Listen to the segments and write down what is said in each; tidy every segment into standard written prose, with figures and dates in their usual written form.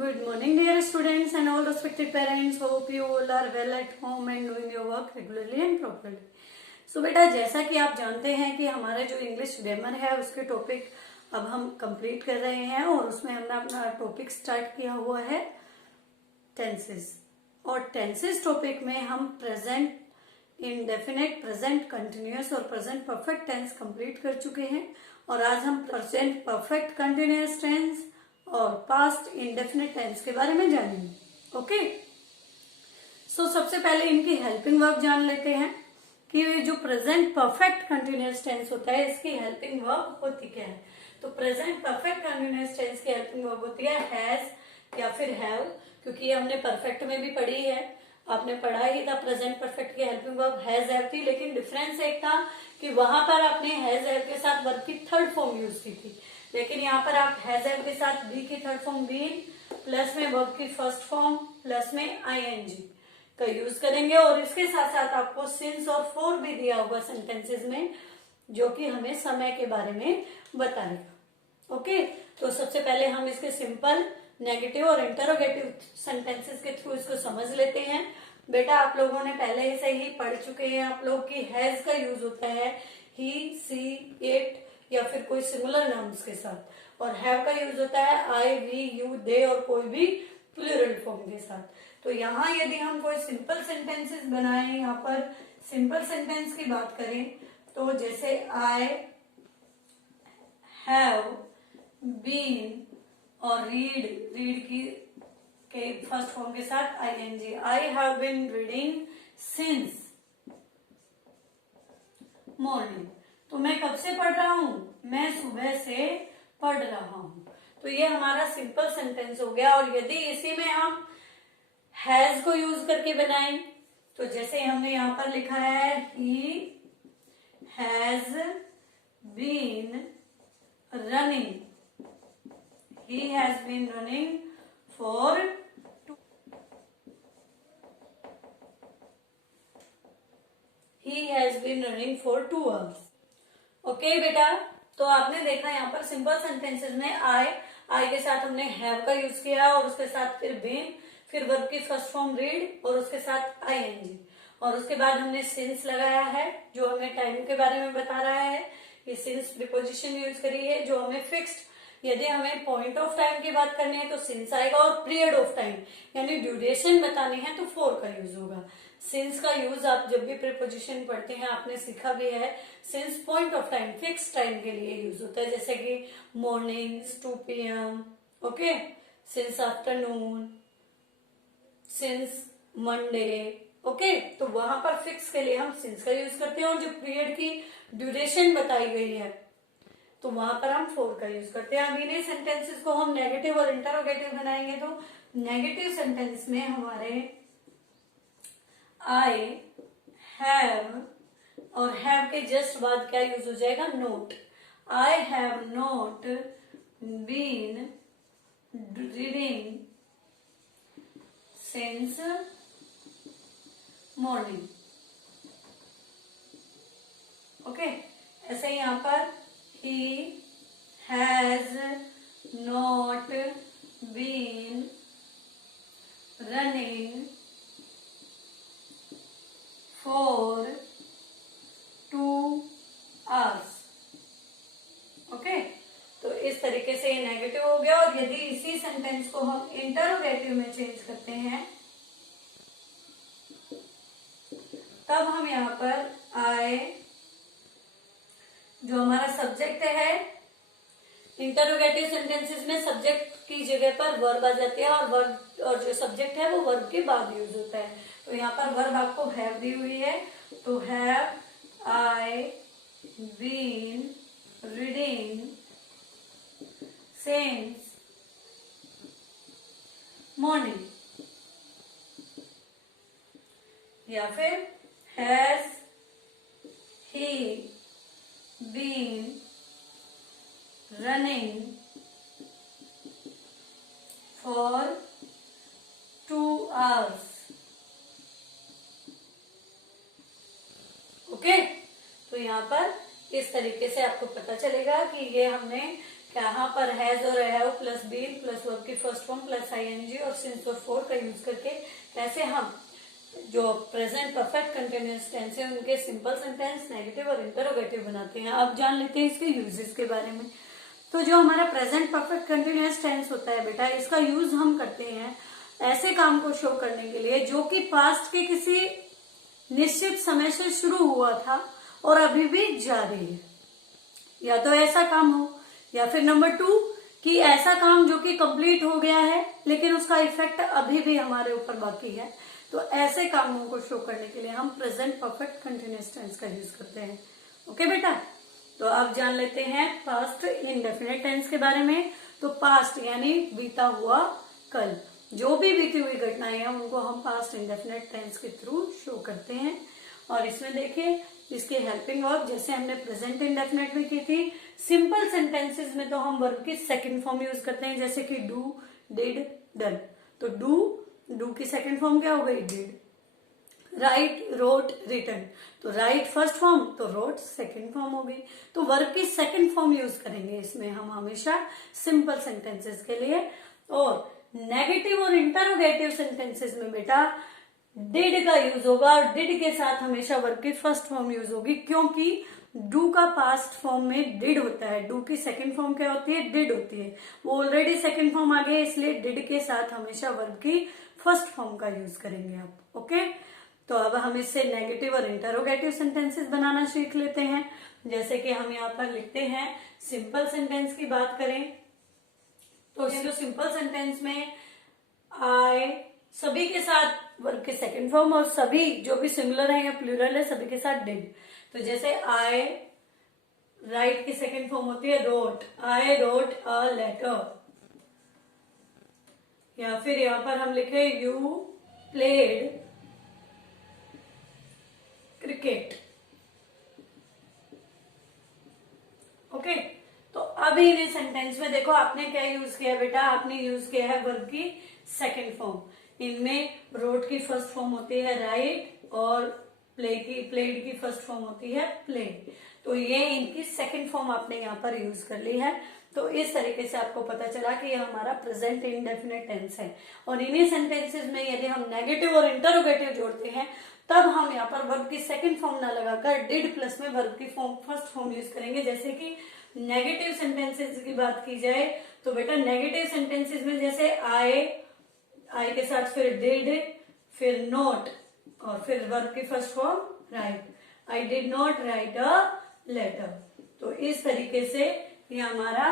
Good morning, dear students and all respected parents. Hope you all are well at home and doing your work regularly and properly. So बेटा, जैसा कि आप जानते हैं कि हमारा जो इंग्लिश ग्रामर है उसके टॉपिक अब हम कंप्लीट कर रहे हैं और उसमें हमने अपना टॉपिक स्टार्ट किया हुआ है टेंसेस। और टेंसेस टॉपिक में हम प्रेजेंट इंडेफिनिट, प्रेजेंट कंटिन्यूअस और प्रेजेंट परफेक्ट टेंस कंप्लीट कर चुके हैं और आज हम प्रेजेंट परफेक्ट कंटिन्यूअस टेंस और पास्ट इंडेफिनिट टेंस के बारे में जानेंगे। ओके, सो सबसे पहले इनकी हेल्पिंग वर्ब जान लेते हैं कि ये जो प्रेजेंट परफेक्ट कंटिन्यूअस टेंस होता है इसकी हेल्पिंग वर्ब होती क्या है। तो प्रेजेंट परफेक्ट कंटिन्यूअस टेंस की हेल्पिंग वर्ब होती है हैज या फिर हैव, क्योंकि ये हमने परफेक्ट में भी पढ़ी है, आपने पढ़ा ही था। प्रेजेंट परफेक्ट की हेल्पिंग वर्ब हैज हैव थी, लेकिन डिफरेंस एक था कि वहां पर आपने हैज हैव के साथ वर्ब की थर्ड फॉर्म यूज की थी, लेकिन यहाँ पर आप हैज हैव के साथ बी की थर्ड फॉर्म बीन प्लस में वर्ब की फर्स्ट फॉर्म प्लस में आईएनजी का यूज करेंगे। और इसके साथ साथ आपको सिंस और फॉर भी दिया हुआ सेंटेंसेस में, जो कि हमें समय के बारे में बताएगा। ओके, तो सबसे पहले हम इसके सिंपल, नेगेटिव और इंटरोगेटिव सेंटेंसेस के थ्रू इसको समझ लेते हैं। बेटा, आप लोगों ने पहले से ही पढ़ चुके हैं आप लोग की हैज का यूज होता है ही, सी, इट या फिर कोई सिमिलर नाउन्स के साथ, और हैव का यूज होता है आई, वी, यू, दे और कोई भी प्लूरल फॉर्म के साथ। तो यहाँ यदि हम कोई सिंपल सेंटेंसेस बनाएं, यहाँ पर सिंपल सेंटेंस की बात करें तो जैसे आई हैव बीन और रीड की के फर्स्ट फॉर्म के साथ I N G, I have been reading since morning. तो मैं कब से पढ़ रहा हूं? मैं सुबह से पढ़ रहा हूं। तो ये हमारा सिंपल सेंटेंस हो गया। और यदि इसी में हम हैज को यूज करके बनाएं तो जैसे हमने यहां पर लिखा है he has been running, he has been running for he has been running for 2 hours. ओके बेटा, तो आपने देखा यहाँ पर सिंपल सेंटेंसेस में आई के साथ हमने हैव का यूज किया और उसके साथ फिर बीन, फिर वर्ब की फर्स्ट फॉर्म रीड और उसके साथ आईएनजी, और उसके बाद हमने सिंस लगाया है जो हमें टाइम के बारे में बता रहा है। ये सिंस प्रीपोजिशन यूज करी है जो हमें फिक्स्ड, यदि हमें पॉइंट ऑफ टाइम की बात करनी है तो सिंस आएगा, और पीरियड ऑफ टाइम यानी ड्यूरेशन बतानी है तो फॉर का यूज होगा। सिंस का यूज आप जब भी प्रीपोजिशन पढ़ते हैं आपने सीखा भी है, since point of time, fix time के लिए यूज होता है, जैसे कि morning 2 PM, okay, since afternoon, since Monday, okay. तो वहां पर फिक्स के लिए हम सिंस का यूज करते हैं, और जो पीरियड की ड्यूरेशन बताई गई है तो वहां पर हम फॉर का यूज करते हैं। अब इन्हीं सेंटेंसेस को हम नेगेटिव और इंटरोगेटिव बनाएंगे तो नेगेटिव सेंटेंस में हमारे आई हैव और हैव के जस्ट बाद क्या यूज हो जाएगा? Not. I have not been reading since morning. Okay, ऐसे ही यहां पर he has not been running for 2 hours. Okay, तो इस तरीके से ये नेगेटिव हो गया। और यदि इसी सेंटेंस को हम इंटरोगेटिव में चेंज करते हैं तब हम यहाँ पर आए, जो हमारा सब्जेक्ट है, इंटरोगेटिव सेंटेंसेस में सब्जेक्ट की जगह पर वर्ब आ जाती है और वर्ब, और जो सब्जेक्ट है वो वर्ब के बाद यूज होता है। तो यहाँ पर वर्ब आपको हैव दी हुई है, तो have I been reading since morning, या फिर has he been running for 2 hours. Okay, तो यहाँ पर इस तरीके से आपको पता चलेगा कि ये हमने यहाँ पर हैज और have plus been plus verb की फर्स्ट फॉर्म प्लस आईएनजी और सिंस और फॉर का यूज करके कैसे हम जो प्रेजेंट परफेक्ट कंटिन्यूअस टेंस है उनके सिंपल सेंटेंस, नेगेटिव और इंटरोगेटिव बनाते हैं। अब जान लेते हैं इसके यूजेस के बारे में। तो जो हमारा प्रेजेंट परफेक्ट कंटिन्यूअस टेंस होता है बेटा, इसका यूज हम करते हैं ऐसे काम को शो करने के लिए जो कि पास्ट के किसी निश्चित समय से शुरू हुआ था और अभी भी जारी है। या तो ऐसा काम हो, या फिर नंबर 2 कि ऐसा काम जो कि कंप्लीट हो गया है लेकिन उसका इफेक्ट अभी भी हमारे ऊपर बाकी है। तो ऐसे कामों को शो करने के लिए हम प्रेजेंट परफेक्ट कंटिन्यूअस टेंस का यूज करते हैं। ओके बेटा, तो अब जान लेते हैं पास्ट इंडेफिनिट टेंस के बारे में। तो पास्ट यानी बीता हुआ कल, जो भी बीती हुई घटनाएं हैं उनको हम पास्ट इंडेफिनिट टेंस के थ्रू शो करते हैं। और इसमें देखिए इसके हेल्पिंग वर्ब जैसे हमने प्रेजेंट इंडेफिनिट में की थी, सिंपल सेंटेंसेस में तो हम वर्ब की सेकंड फॉर्म यूज करते हैं, जैसे कि डू, डिड, डन। तो डू की सेकंड फॉर्म क्या हो गई? डिड। Write, wrote, written. तो राइट फर्स्ट फॉर्म, तो रोट सेकंड फॉर्म हो गई। तो वर्ब की सेकंड फॉर्म यूज करेंगे इसमें हम हमेशा सिंपल सेंटेंसेस के लिए। और नेगेटिव और इंटरोगेटिव सेंटेंसेस में बेटा डिड का यूज होगा और डिड के साथ हमेशा वर्ब की फर्स्ट फॉर्म यूज होगी, क्योंकि डू का पास्ट फॉर्म में डिड होता है। डू की सेकंड फॉर्म क्या होती है? डिड होती है। वो ऑलरेडी सेकंड फॉर्म आ गया, इसलिए डिड के साथ हमेशा वर्ब की फर्स्ट फॉर्म का यूज करेंगे आप। ओके, तो अब हम इससे नेगेटिव और इंटरोगेटिव सेंटेंसेस बनाना सीख लेते हैं। जैसे कि हम यहाँ पर लिखते हैं, सिंपल सेंटेंस की बात करें तो जो सिंपल सेंटेंस में आई सभी के साथ वर्ब की सेकंड फॉर्म और सभी जो भी सिंगुलर है या प्लूरल है सभी के साथ डिड। तो जैसे आई राइट की सेकंड फॉर्म होती है wrote, I wrote a letter. या फिर यहां पर हम लिखे यू प्लेड क्रिकेट। ओके, तो अभी इन सेंटेंस में देखो आपने क्या यूज किया बेटा? आपने यूज किया है वर्ब की सेकंड फॉर्म। इनमें रोट की फर्स्ट फॉर्म होती है राइट और प्लेड की फर्स्ट फॉर्म होती है प्ले। तो ये इनकी सेकंड फॉर्म आपने यहाँ पर यूज कर ली है। तो इस तरीके से आपको पता चला कि ये हमारा प्रेजेंट इंडेफिनिट टेंस है। और इन्हीं सेंटेंसेस में यदि हम नेगेटिव और इंटरोगेटिव जोड़ते हैं तब हम यहाँ पर वर्ब की सेकंड फॉर्म ना लगाकर डिड प्लस में वर्ब की फॉर्म फर्स्ट फॉर्म यूज करेंगे। जैसे कि नेगेटिव सेंटेंसेस की बात की जाए तो बेटा नेगेटिव सेंटेंसेस में जैसे आई के साथ फिर डिड, फिर नोट और फिर वर्ब की first form write. I did not write a letter. तो इस तरीके से ये हमारा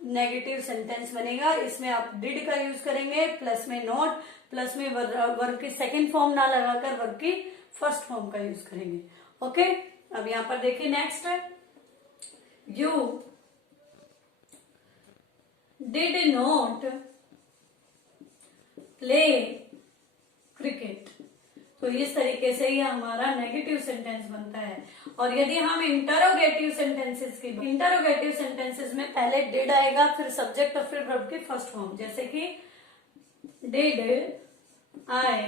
नेगेटिव सेंटेंस बनेगा। इसमें आप डिड का यूज करेंगे, प्लस में नॉट, प्लस में वर्ब की सेकंड फॉर्म ना लगाकर वर्ब की फर्स्ट फॉर्म का यूज करेंगे। ओके, अब यहां पर देखिए next, you did not play cricket. तो इस तरीके से ये हमारा नेगेटिव सेंटेंस बनता है। और यदि हम इंटरोगेटिव सेंटेंसेस में पहले डिड आएगा, फिर सब्जेक्ट और फिर वर्ब की फर्स्ट फॉर्म। जैसे कि did I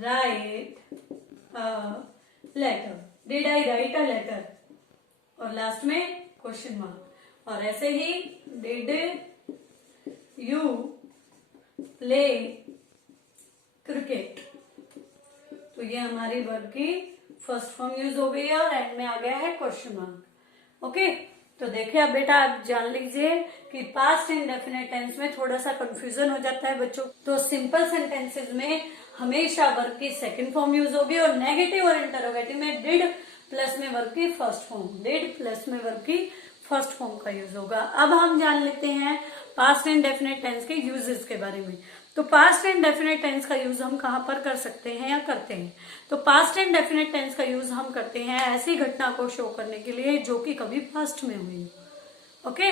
write a letter, did I write a letter और लास्ट में क्वेश्चन मार्क। और ऐसे ही डिड यू प्ले क्रिकेट। तो ये हमारी वर्ब की फर्स्ट फॉर्म यूज हो गई है और एंड में आ गया है क्वेश्चन मार्क। ओके, तो देखिए अब बेटा आप जान लीजिए कि पास्ट इंडेफिनिट टेंस में थोड़ा सा कंफ्यूजन हो जाता है बच्चों। तो सिंपल सेंटेंसेस में हमेशा वर्ब की सेकंड फॉर्म यूज होगी और नेगेटिव और इंटरोगेटिव में डिड प्लस में वर्ब की फर्स्ट फॉर्म, डिड प्लस में वर्ब की फर्स्ट फॉर्म का यूज होगा। अब हम जान लेते हैं पास्ट इंडेफिनिट टेंस के यूजेस के बारे में। तो पास्ट इंडेफिनिट टेंस का यूज हम कहां पर कर सकते हैं या करते हैं? तो पास्ट इंडेफिनिट टेंस का यूज हम करते हैं ऐसी घटना को शो करने के लिए जो कि कभी पास्ट में हुई। ओके,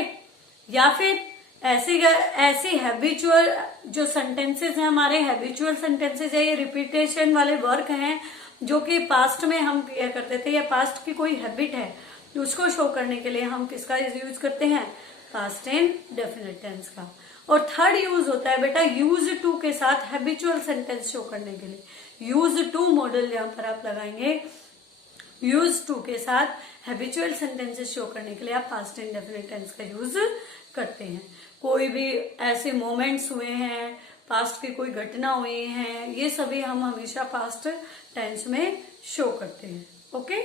या फिर ऐसी हैबिचुअल जो सेंटेंसेस हैं, हमारे हैबिचुअल सेंटेंसेस है, ये रिपीटेशन वाले वर्क हैं जो कि पास्ट में हम किया करते थे या पास्ट की कोई हैबिट है, उसको शो करने के लिए हम किसका यूज करते हैं? पास्ट इंडेफिनिट टेंस का। और थर्ड यूज होता है बेटा यूज टू के साथ हैबिचुअल सेंटेंस शो करने के लिए। यूज टू मॉडल यहां पर आप लगाएंगे यूज टू के साथ हैबिचुअल सेंटेंसेस शो करने के लिए आप पास्ट इंडेफिनिट टेंस का यूज करते हैं। कोई भी ऐसे मोमेंट्स हुए हैं, पास्ट की कोई घटना हुई है, ये सभी हम हमेशा पास्ट टेंस में शो करते हैं। ओके,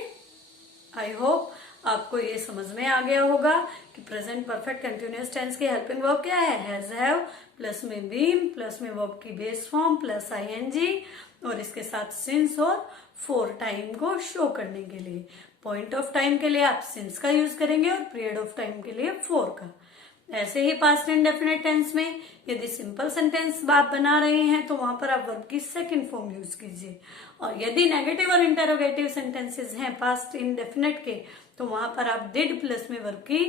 आई होप आपको ये समझ में आ गया होगा कि प्रेजेंट परफेक्ट कंटिन्यूअस टेंस की हेल्पिंग वर्ब क्या है, हैज हैव प्लस में बीन प्लस में वर्ब की बेस फॉर्म प्लस आईएनजी और इसके साथ सिंस और फॉर टाइम को शो करने के लिए। पॉइंट ऑफ टाइम के लिए आप सिंस का यूज करेंगे और पीरियड ऑफ टाइम के लिए फॉर का। ऐसे ही पास्ट इंडेफिनिट टेंस में यदि सिंपल सेंटेंस आप बना रहे हैं तो वहां पर आप वर्ब की सेकंड फॉर्म यूज कीजिए, और यदि नेगेटिव और इंटरोगेटिव सेंटेंसेस हैं पास्ट इंडेफिनिट के तो वहां पर आप डिड प्लस में वर्ब की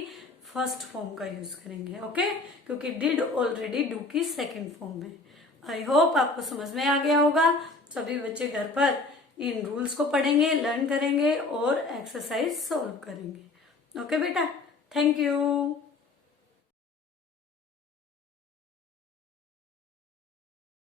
फर्स्ट फॉर्म का यूज करेंगे। ओके, क्योंकि डिड ऑलरेडी डू की सेकंड फॉर्म है। आई होप आपको समझ में आ गया होगा। सभी बच्चे घर पर इन रूल्स को पढ़ेंगे, लर्न करेंगे और एक्सरसाइज सॉल्व करेंगे। ओके बेटा, थैंक यू।